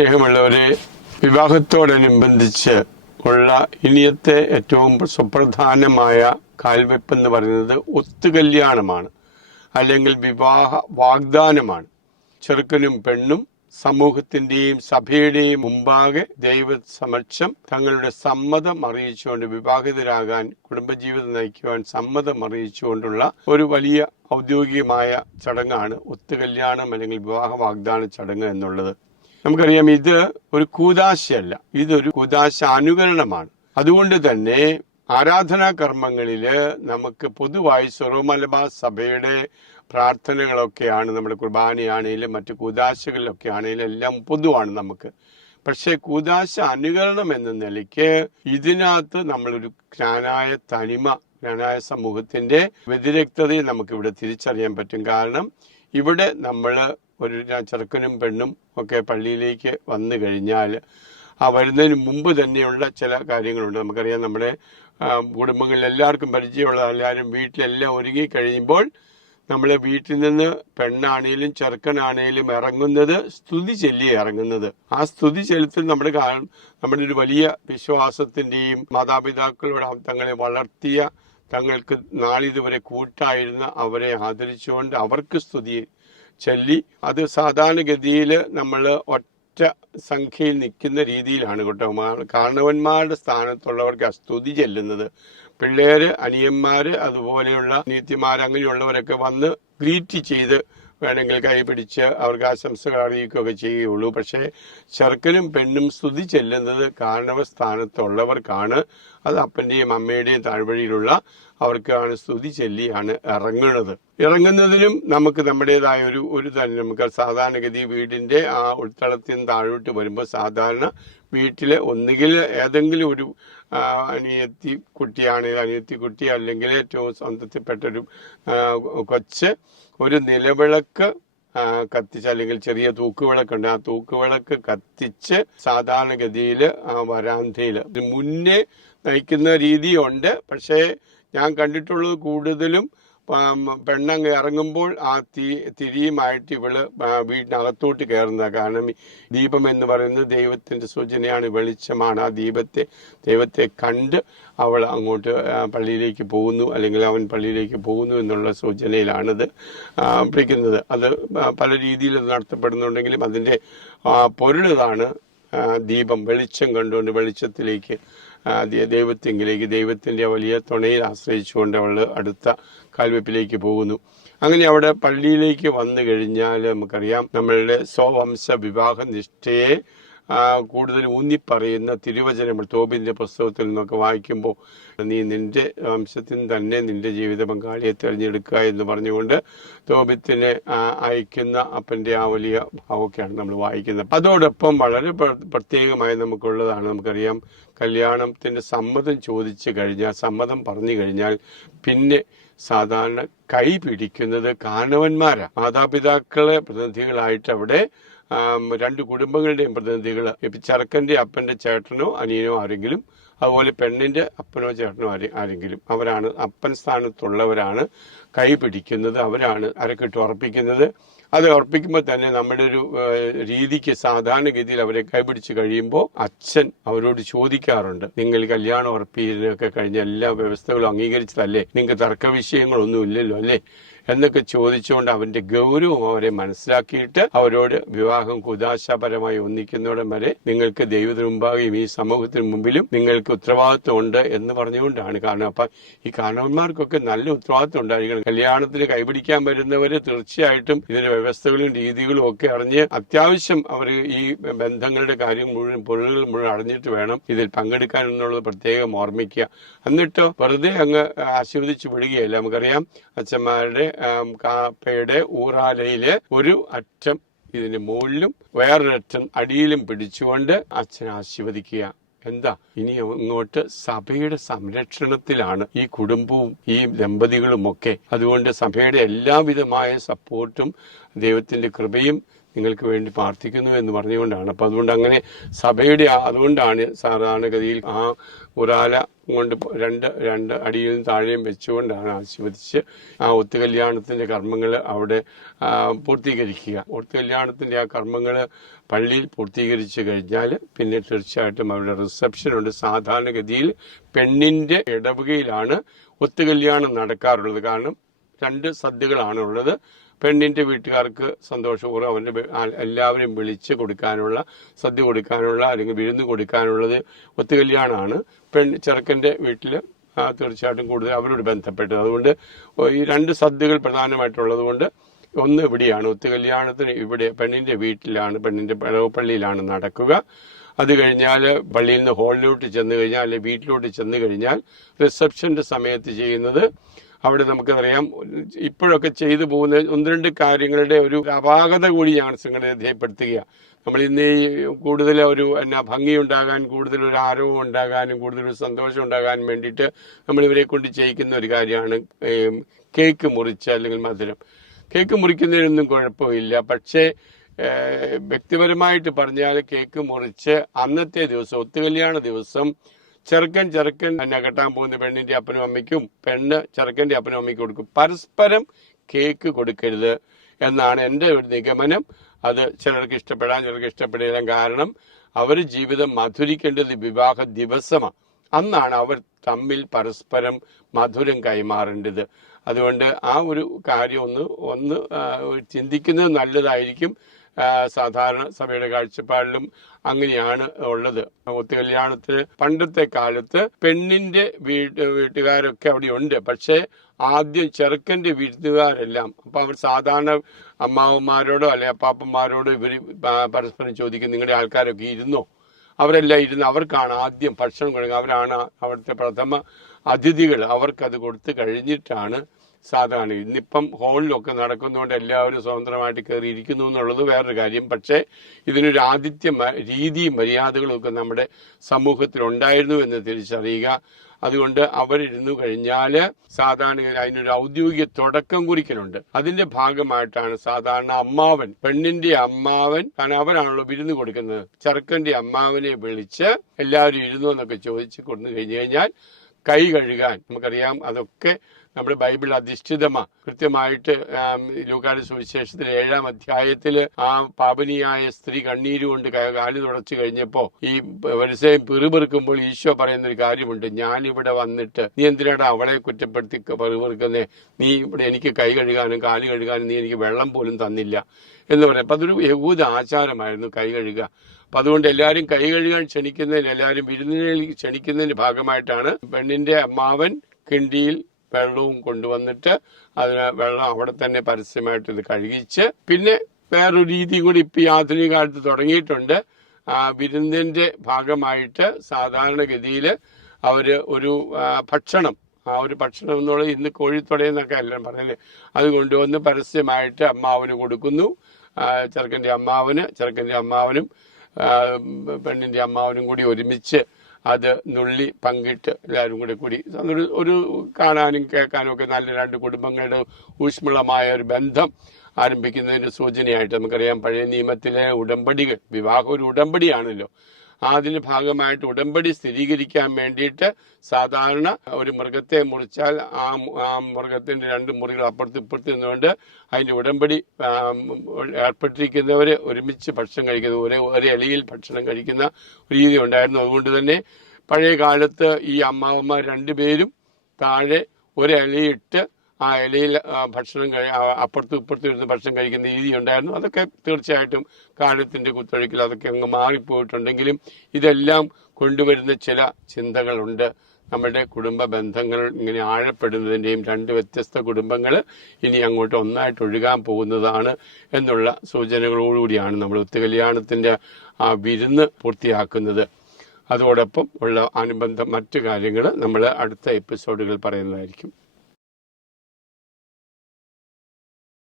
സ്നേഹമുള്ളവരെ വിവാഹത്തോടനുബന്ധിച്ച് ഉള്ള ഇനിയത്തെ ഏറ്റവും സുപ്രധാനമായ കാൽവെപ്പ് എന്ന് പറയുന്നത് ഒത്തുകല്യാണമാണ് അല്ലെങ്കിൽ വിവാഹ വാഗ്ദാനമാണ്. ചെറുക്കനും പെണ്ണും സമൂഹത്തിന്റെയും സഭയുടെയും മുമ്പാകെ ദൈവ സമക്ഷം തങ്ങളുടെ സമ്മതം അറിയിച്ചുകൊണ്ട് വിവാഹിതരാകാൻ കുടുംബജീവിതം നയിക്കുവാൻ സമ്മതം അറിയിച്ചുകൊണ്ടുള്ള ഒരു വലിയ ഔദ്യോഗികമായ ചടങ്ങാണ് ഒത്തുകല്യാണം അല്ലെങ്കിൽ വിവാഹ വാഗ്ദാന ചടങ്ങ് എന്നുള്ളത്. നമുക്കറിയാം ഇത് ഒരു കൂതാശയല്ല ഇതൊരു കൂതാശ അനുകരണമാണ് അതുകൊണ്ട് തന്നെ ആരാധനാ കർമ്മങ്ങളിൽ നമുക്ക് പൊതുവായി സ്വറോമലബാർ സഭയുടെ പ്രാർത്ഥനകളൊക്കെയാണ് നമ്മുടെ കുർബാനയാണേലും മറ്റു കൂതാശകളിലൊക്കെ ആണേലും എല്ലാം പൊതുവാണ് നമുക്ക്. പക്ഷേ കൂതാശ അനുകരണം എന്ന നിലയ്ക്ക് ഇതിനകത്ത് നമ്മളൊരു ജ്ഞാനായ തനിമ ജ്ഞാനായ സമൂഹത്തിന്റെ വ്യതിരക്തതയെ നമുക്ക് ഇവിടെ തിരിച്ചറിയാൻ പറ്റും. കാരണം ഇവിടെ നമ്മൾ ഒരു ചെറുക്കനും പെണ്ണും ഒക്കെ പള്ളിയിലേക്ക് വന്നു കഴിഞ്ഞാൽ ആ വരുന്നതിന് മുമ്പ് തന്നെയുള്ള ചില കാര്യങ്ങളുണ്ട്. നമുക്കറിയാം നമ്മുടെ കുടുംബങ്ങളിൽ എല്ലാവർക്കും പരിചയമുള്ള എല്ലാവരും വീട്ടിലെല്ലാം ഒരുങ്ങി കഴിയുമ്പോൾ നമ്മൾ വീട്ടിൽ നിന്ന് പെണ്ണാണേലും ചെറുക്കനാണേലും ഇറങ്ങുന്നത് സ്തുതി ചൊല്ലി ഇറങ്ങുന്നത്. ആ സ്തുതി ചെലുത്തിൽ നമ്മുടെ കാ- നമ്മുടെ ഒരു വലിയ വിശ്വാസത്തിന്റെയും മാതാപിതാക്കളോട് തങ്ങളെ വളർത്തിയ തങ്ങൾക്ക് നാളിതുവരെ കൂട്ടായിരുന്ന അവരെ ആദരിച്ചുകൊണ്ട് അവർക്ക് സ്തുതി ചൊല്ലി അത് സാധാരണഗതിയിൽ നമ്മൾ ഒറ്റ സംഖ്യയിൽ നിൽക്കുന്ന രീതിയിലാണ് കേട്ടോ. കാരണവന്മാരുടെ സ്ഥാനത്തുള്ളവർക്ക് സ്തുതി ചെല്ലുന്നത്. പിള്ളേർ അനിയന്മാർ അതുപോലെയുള്ള നീത്തിമാർ അങ്ങനെയുള്ളവരൊക്കെ വന്ന് ഗ്രീറ്റ് ചെയ്ത് വേണമെങ്കിൽ കൈ പിടിച്ച് അവർക്ക് ആശംസകൾ അറിയിക്കുകയൊക്കെ ചെയ്യുകയുള്ളൂ. പക്ഷേ ചെറുക്കനും പെണ്ണും സ്തുതി ചെല്ലുന്നത് കാരണവ സ്ഥാനത്തുള്ളവർക്കാണ് അത് അപ്പന്റെയും അമ്മയുടെയും താഴ്വഴിയിലുള്ള അവർക്കാണ് സ്തുതി ചൊല്ലിയാണ് ഇറങ്ങുന്നത് ഇറങ്ങുന്നതിനും നമുക്ക് നമ്മുടേതായ ഒരു ഒരു തന്നെ നമുക്ക് സാധാരണഗതി വീടിന്റെ ആ ഉൾത്തളത്തിൽ നിന്ന് താഴോട്ട് വരുമ്പോൾ സാധാരണ വീട്ടിലെ ഒന്നുകിൽ ഏതെങ്കിലും ഒരു അനിയത്തി കുട്ടിയാണെങ്കിൽ അനിയത്തി കുട്ടി അല്ലെങ്കിൽ ഏറ്റവും സ്വന്തത്തിൽപ്പെട്ടൊരു ഒരു കൊച്ച് ഒരു നിലവിളക്ക് കത്തിച്ച് അല്ലെങ്കിൽ ചെറിയ തൂക്കുവിളക്കുണ്ട്. ആ തൂക്കുവിളക്ക് കത്തിച്ച് സാധാരണഗതിയിൽ ആ വരാന്തയിൽ മുന്നേ നയിക്കുന്ന രീതിയുണ്ട്. പക്ഷേ ഞാൻ കണ്ടിട്ടുള്ളത് കൂടുതലും പെണ്ണങ്ങ് ഇറങ്ങുമ്പോൾ ആ തീ തിരിയുമായിട്ട് ഇവൾ വീടിനകത്തോട്ട് കയറുന്നത് കാരണം ദീപം എന്ന് പറയുന്നത് ദൈവത്തിന്റെ സൂചനയാണ് വെളിച്ചമാണ്. ആ ദീപത്തെ ദൈവത്തെ കണ്ട് അവൾ അങ്ങോട്ട് പള്ളിയിലേക്ക് പോകുന്നു അല്ലെങ്കിൽ അവൻ പള്ളിയിലേക്ക് പോകുന്നു എന്നുള്ള സൂചനയിലാണിത് വിളിക്കുന്നത്. അത് പല രീതിയിൽ നടത്തപ്പെടുന്നുണ്ടെങ്കിലും അതിന്റെ പൊരുളിതാണ് ദീപം വെളിച്ചം കണ്ടുകൊണ്ട് വെളിച്ചത്തിലേക്ക് ദൈവത്തെങ്കിലേക്ക് ദൈവത്തിന്റെ വലിയ തുണയിൽ ആശ്രയിച്ചുകൊണ്ട് അവൾ അടുത്ത കാൽവെപ്പിലേക്ക് പോകുന്നു. അങ്ങനെ അവിടെ പള്ളിയിലേക്ക് വന്നു കഴിഞ്ഞാൽ നമുക്കറിയാം നമ്മളുടെ സ്വവംശ വിവാഹ നിഷ്ഠയെ കൂടുതൽ ഊന്നിപ്പറയുന്ന തിരുവചനങ്ങൾ തോബിന്റെ പുസ്തകത്തിൽ നിന്നൊക്കെ വായിക്കുമ്പോൾ നീ നിന്റെ വംശത്തിൽ തന്നെ നിന്റെ ജീവിത പങ്കാളിയെ തിരഞ്ഞെടുക്കുക എന്ന് പറഞ്ഞുകൊണ്ട് തോബിത്തിനെ അയക്കുന്ന അപ്പന്റെ ആ വലിയ ഭാവമൊക്കെയാണ് നമ്മൾ വായിക്കുന്നത്. അതോടൊപ്പം വളരെ പ്രത്യേകമായി നമുക്കുള്ളതാണ് നമുക്കറിയാം കല്യാണത്തിന്റെ സമ്മതം ചോദിച്ചു കഴിഞ്ഞാൽ സമ്മതം പറഞ്ഞു കഴിഞ്ഞാൽ പിന്നെ സാധാരണ കൈ പിടിക്കുന്നത് കാരണവന്മാരാ മാതാപിതാക്കളെ പ്രതിനിധികളായിട്ട് അവിടെ രണ്ട് കുടുംബങ്ങളുടെയും പ്രതിനിധികൾ ചെറുക്കന്റെ അപ്പന്റെ ചേട്ടനോ അനിയനോ ആരെങ്കിലും അതുപോലെ പെണ്ണിന്റെ അപ്പനോ ചേട്ടനോ ആരെങ്കിലും. അവരാണ് അപ്പൻ സ്ഥാനത്തുള്ളവരാണ് കൈ പിടിക്കുന്നത് അവരാണ് അരക്കിട്ട് ഉറപ്പിക്കുന്നത്. അത് ഉറപ്പിക്കുമ്പോൾ തന്നെ നമ്മുടെ ഒരു രീതിക്ക് സാധാരണഗതിയിൽ അവരെ കൈപിടിച്ച് കഴിയുമ്പോൾ അച്ഛൻ അവരോട് ചോദിക്കാറുണ്ട്. നിങ്ങൾ കല്യാണം ഉറപ്പിക്കുന്നതൊക്കെ കഴിഞ്ഞ എല്ലാ വ്യവസ്ഥകളും അംഗീകരിച്ചതല്ലേ നിങ്ങൾക്ക് തർക്ക വിഷയങ്ങളൊന്നും ഇല്ലല്ലോ അല്ലേ? എന്നൊക്കെ ചോദിച്ചുകൊണ്ട് അവന്റെ ഗൗരവം അവരെ മനസ്സിലാക്കിയിട്ട് അവരോട് വിവാഹം കുതാശാപരമായി ഒന്നിക്കുന്നവരെ വരെ നിങ്ങൾക്ക് ദൈവത്തിന് മുമ്പാകെയും ഈ സമൂഹത്തിന് മുമ്പിലും നിങ്ങൾക്ക് ഉത്തരവാദിത്വം ഉണ്ട് എന്ന് പറഞ്ഞുകൊണ്ടാണ്. കാരണം അപ്പൊ ഈ കാരണവന്മാർക്കൊക്കെ നല്ല ഉത്തരവാദിത്വം ഉണ്ടായിരിക്കണം. കല്യാണത്തിന് കൈപിടിക്കാൻ വരുന്നവര് തീർച്ചയായിട്ടും ഇതിന്റെ വ്യവസ്ഥകളും രീതികളും ഒക്കെ അറിഞ്ഞ് അത്യാവശ്യം അവർ ഈ ബന്ധങ്ങളുടെ കാര്യം മുഴുവൻ പൊരുളുകൾ മുഴുവൻ അറിഞ്ഞിട്ട് വേണം ഇതിൽ പങ്കെടുക്കാൻ എന്നുള്ളത് പ്രത്യേകം ഓർമ്മിക്കുക. എന്നിട്ടോ വെറുതെ അങ്ങ് ആശീർവദിച്ചു വിടുകയല്ല. നമുക്കറിയാം അച്ഛന്മാരുടെ കാപ്പയുടെ ഊറാലയിൽ ഒരു അറ്റം ഇതിന് മുകളിലും വേറൊരറ്റം അടിയിലും പിടിച്ചുകൊണ്ട് അച്ഛൻ ആശീർവദിക്കുക. എന്താ? ഇനി ഇങ്ങോട്ട് സഭയുടെ സംരക്ഷണത്തിലാണ് ഈ കുടുംബവും ഈ ദമ്പതികളും ഒക്കെ അതുകൊണ്ട് സഭയുടെ എല്ലാവിധമായ സപ്പോർട്ടും ദൈവത്തിന്റെ കൃപയും നിങ്ങൾക്ക് വേണ്ടി പ്രാർത്ഥിക്കുന്നു എന്ന് പറഞ്ഞുകൊണ്ടാണ്. അപ്പം അതുകൊണ്ട് അങ്ങനെ സഭയുടെ അതുകൊണ്ടാണ് സാധാരണഗതിയിൽ ആ ഉറാല കൊണ്ട് രണ്ട് രണ്ട് അടിയിലും താഴെയും വെച്ചുകൊണ്ടാണ് ആശീർവദിച്ച് ആ ഒത്തുകല്യാണത്തിന്റെ കർമ്മങ്ങൾ അവിടെ പൂർത്തീകരിക്കുക. ഒത്തുകല്യാണത്തിന്റെ ആ കർമ്മങ്ങൾ പള്ളിയിൽ പൂർത്തീകരിച്ചു കഴിഞ്ഞാൽ പിന്നെ തീർച്ചയായിട്ടും അവിടെ റിസപ്ഷൻ ഉണ്ട്. സാധാരണഗതിയിൽ പെണ്ണിന്റെ ഇടവകയിലാണ് ഒത്തുകല്യാണം നടക്കാറുള്ളത്. കാരണം രണ്ട് സദ്യകളാണ് പെണ്ണിന്റെ വീട്ടുകാർക്ക് സന്തോഷപൂർവം അവരുടെ എല്ലാവരെയും വിളിച്ച് കൊടുക്കാനുള്ള സദ്യ കൊടുക്കാനുള്ള അല്ലെങ്കിൽ വിരുന്ന് കൊടുക്കാനുള്ളത് ഒത്തുകല്യാണമാണ്. പെൺ ചെറുക്കന്റെ വീട്ടിൽ തീർച്ചയായിട്ടും കൂടുതൽ അവരോട് ബന്ധപ്പെട്ടത്. അതുകൊണ്ട് ഈ രണ്ട് സദ്യകൾ പ്രധാനമായിട്ടുള്ളത് കൊണ്ട് ഒന്ന് ഇവിടെയാണ് ഒത്തുകല്യാണത്തിന് ഇവിടെ പെണ്ണിന്റെ വീട്ടിലാണ് പെണ്ണിന്റെ പള്ളിയിലാണ് നടക്കുക. അത് കഴിഞ്ഞാൽ പള്ളിയിൽ നിന്ന് ഹോളിലോട്ട് ചെന്ന് കഴിഞ്ഞാൽ അല്ലെങ്കിൽ വീട്ടിലോട്ട് ചെന്ന് കഴിഞ്ഞാൽ റിസപ്ഷന്റെ സമയത്ത് ചെയ്യുന്നത് അവിടെ നമുക്കറിയാം ഇപ്പോഴൊക്കെ ചെയ്തു പോകുന്ന ഒന്ന് രണ്ട് കാര്യങ്ങളുടെ ഒരു അപാകത കൂടിയാണ് നിങ്ങളെ ശ്രദ്ധയപ്പെടുത്തുക നമ്മൾ ഇന്ന് ഈ കൂടുതൽ ഒരു എന്നാ ഭംഗിയുണ്ടാകാൻ കൂടുതൽ ഒരു ആരവം ഉണ്ടാകാനും കൂടുതൽ ഒരു സന്തോഷം ഉണ്ടാകാനും വേണ്ടിയിട്ട് നമ്മൾ ഇവരെ കൊണ്ട് ചെയ്യിക്കുന്ന ഒരു കാര്യമാണ് കേക്ക് മുറിച്ച് അല്ലെങ്കിൽ മധുരം. കേക്ക് മുറിക്കുന്നതിനൊന്നും കുഴപ്പമില്ല. പക്ഷേ വ്യക്തിപരമായിട്ട് പറഞ്ഞാൽ കേക്ക് മുറിച്ച് അന്നത്തെ ദിവസം ഒത്തുകല്യാണ ദിവസം ചെറുക്കൻ ചെറുക്കൻ തന്നെ കെട്ടാൻ പോകുന്ന പെണ്ണിന്റെ അപ്പനും അമ്മയ്ക്കും പെണ്ണ് ചെറുക്കന്റെ അപ്പനും അമ്മയ്ക്കും കൊടുക്കും. പരസ്പരം കേക്ക് കൊടുക്കരുത് എന്നാണ് എന്റെ ഒരു നിഗമനം. അത് ചിലർക്ക് ഇഷ്ടപ്പെടാൻ ചിലർക്ക് ഇഷ്ടപ്പെടില്ല. കാരണം അവർ ജീവിതം മധുരിക്കേണ്ടത് വിവാഹ ദിവസമാണ് അന്നാണ് അവർ തമ്മിൽ പരസ്പരം മധുരം കൈമാറേണ്ടത്. അതുകൊണ്ട് ആ ഒരു കാര്യം ഒന്ന് ഒന്ന് ചിന്തിക്കുന്നത് നല്ലതായിരിക്കും. സാധാരണ സഭയുടെ കാഴ്ചപ്പാടിലും അങ്ങനെയാണ് ഉള്ളത്. ഒത്തു കല്യാണത്തിന് പണ്ടത്തെ കാലത്ത് പെണ്ണിന്റെ വീട്ട് വീട്ടുകാരൊക്കെ അവിടെ ഉണ്ട് പക്ഷേ ആദ്യം ചെറുക്കന്റെ വീട്ടുകാരെല്ലാം അപ്പൊ അവർ സാധാരണ അമ്മാവന്മാരോടോ അല്ലെ അപ്പാപ്പന്മാരോടോ ഇവർ പരസ്പരം ചോദിക്കും നിങ്ങളുടെ ആൾക്കാരൊക്കെ ഇരുന്നോ? അവരെല്ലാം ഇരുന്ന് അവർക്കാണ് ആദ്യം ഭക്ഷണം കൊടുക്കുക. അവരാണ് അവിടുത്തെ പ്രഥമ അതിഥികൾ. അവർക്കത് കൊടുത്തു കഴിഞ്ഞിട്ടാണ് സാധാരണ. ഇന്നിപ്പം ഹോളിലൊക്കെ നടക്കുന്നതുകൊണ്ട് എല്ലാവരും സ്വതന്ത്രമായിട്ട് കയറിയിരിക്കുന്നു എന്നുള്ളത് വേറൊരു കാര്യം. പക്ഷേ ഇതിനൊരു രീതി രീതിയും മര്യാദകളും ഒക്കെ നമ്മുടെ സമൂഹത്തിൽ ഉണ്ടായിരുന്നു എന്ന് തിരിച്ചറിയുക. അതുകൊണ്ട് അവരിരുന്നു കഴിഞ്ഞാൽ സാധാരണ അതിനൊരു ഔദ്യോഗിക തുടക്കം കുറിക്കലുണ്ട്. അതിന്റെ ഭാഗമായിട്ടാണ് സാധാരണ അമ്മാവൻ പെണ്ണിന്റെ അമ്മാവൻ കാരണം അവരാണല്ലോ വിരുന്ന് കൊടുക്കുന്നത്. ചെറുക്കന്റെ അമ്മാവനെ വിളിച്ച് എല്ലാവരും ഇരുന്നു എന്നൊക്കെ ചോദിച്ച് കൊണ്ടു കഴിഞ്ഞു കഴിഞ്ഞാൽ കൈ കഴുകാൻ നമുക്കറിയാം അതൊക്കെ നമ്മുടെ ബൈബിൾ അധിഷ്ഠിതമാ. കൃത്യമായിട്ട് ആം, ലൂക്കായുടെ സുവിശേഷത്തിൽ ഏഴാം അധ്യായത്തിൽ ആ പാപനിയായ സ്ത്രീ കണ്ണീര് കൊണ്ട് കാലി തുടച്ചു കഴിഞ്ഞപ്പോ ഈ പരിസയം പിറുപിറുക്കുമ്പോൾ ഈശോ പറയുന്ന ഒരു കാര്യമുണ്ട്. ഞാൻ ഇവിടെ വന്നിട്ട് നീ എന്തിനാണ് അവളെ കുറ്റപ്പെടുത്തി പിറുപിറുക്കുന്നേ? നീ ഇവിടെ എനിക്ക് കൈ കഴുകാനും കാലി കഴുകാനും നീ എനിക്ക് വെള്ളം പോലും തന്നില്ല. എന്ന് പറയാം. അപ്പൊ അതൊരു യഹൂദ ആചാരമായിരുന്നു കൈ കഴുകുക. അപ്പൊ അതുകൊണ്ട് എല്ലാവരും കൈ കഴുകാൻ ക്ഷണിക്കുന്നതിന് എല്ലാവരും വിരുന്നിനെ ക്ഷണിക്കുന്നതിന്റെ ഭാഗമായിട്ടാണ് പെണ്ണിന്റെ അമ്മാവൻ കിണ്ടിയിൽ വെള്ളവും കൊണ്ടുവന്നിട്ട് അതിന് വെള്ളം അവിടെ തന്നെ പരസ്യമായിട്ട് ഇത് കഴുകിച്ച് പിന്നെ വേറൊരു രീതി കൂടി ഇപ്പൊ ഈ ആധുനിക കാലത്ത് തുടങ്ങിയിട്ടുണ്ട്. ആ വിരുന്നിന്റെ ഭാഗമായിട്ട് സാധാരണഗതിയിൽ അവർ ഒരു ഭക്ഷണം ആ ഒരു ഭക്ഷണം എന്നുള്ളത് ഇന്ന് കോഴിത്തൊടയെന്നൊക്കെ എല്ലാം പറയുന്നത്. അത് കൊണ്ടുവന്ന് പരസ്യമായിട്ട് അമ്മാവന് കൊടുക്കുന്നു. ചെറുക്കന്റെ അമ്മാവന് ചെറുക്കന്റെ അമ്മാവനും പെണ്ണിന്റെ അമ്മാവനും കൂടി ഒരുമിച്ച് അത് നുള്ളി പങ്കിട്ട് എല്ലാവരും കൂടെ കൂടി ഒരു കാണാനും കേൾക്കാനും ഒക്കെ നല്ല രണ്ട് കുടുംബങ്ങളുടെ ഊഷ്മളമായ ഒരു ബന്ധം ആരംഭിക്കുന്നതിന്റെ സൂചനയായിട്ട് നമുക്കറിയാം. പഴയ നിയമത്തിലെ ഉടമ്പടികൾ വിവാഹം ഒരു ഉടമ്പടിയാണല്ലോ. അതിന്റെ ഭാഗമായിട്ട് ഉടമ്പടി സ്ഥിരീകരിക്കാൻ വേണ്ടിയിട്ട് സാധാരണ ഒരു മൃഗത്തെ മുറിച്ചാൽ ആ മു- ആ മൃഗത്തിന്റെ രണ്ട് മുറികൾ അപ്പുറത്ത് ഇപ്പുറത്ത് നിന്നുകൊണ്ട് അതിന്റെ ഉടമ്പടി ഏർപ്പെട്ടിരിക്കുന്നവർ ഒരുമിച്ച് ഭക്ഷണം കഴിക്കുന്ന ഒരേ ഒരു ഇലയിൽ ഭക്ഷണം കഴിക്കുന്ന രീതി ഉണ്ടായിരുന്നു. അതുകൊണ്ട് തന്നെ പഴയ കാലത്ത് ഈ അമ്മാവന്മാർ രണ്ടുപേരും താഴെ ഒരു ഇലയിട്ട് ആ ഇലയിൽ ഭക്ഷണം കഴി അപ്പുറത്തും ഇപ്പുറത്തും ഇരുന്ന് ഭക്ഷണം കഴിക്കുന്ന രീതി ഉണ്ടായിരുന്നു. അതൊക്കെ തീർച്ചയായിട്ടും കാലത്തിന്റെ കുത്തൊഴുക്കിൽ അതൊക്കെ അങ്ങ് മാറിപ്പോയിട്ടുണ്ടെങ്കിലും ഇതെല്ലാം കൊണ്ടുവരുന്ന ചില ചിന്തകളുണ്ട്. നമ്മുടെ കുടുംബ ബന്ധങ്ങൾ ഇങ്ങനെ ആഴപ്പെടുന്നതിന്റെയും രണ്ട് വ്യത്യസ്ത കുടുംബങ്ങൾ ഇനി അങ്ങോട്ട് ഒന്നായിട്ട് ഒഴുകാൻ പോകുന്നതാണ് എന്നുള്ള സൂചനകളോടുകൂടിയാണ് നമ്മൾ ഒത്തുകല്യാണത്തിന്റെ ആ വിരുന്ന് പൂർത്തിയാക്കുന്നത്. അതോടൊപ്പം ഉള്ള അനുബന്ധം മറ്റു കാര്യങ്ങൾ നമ്മൾ അടുത്ത എപ്പിസോഡുകൾ പറയുന്നതായിരിക്കും.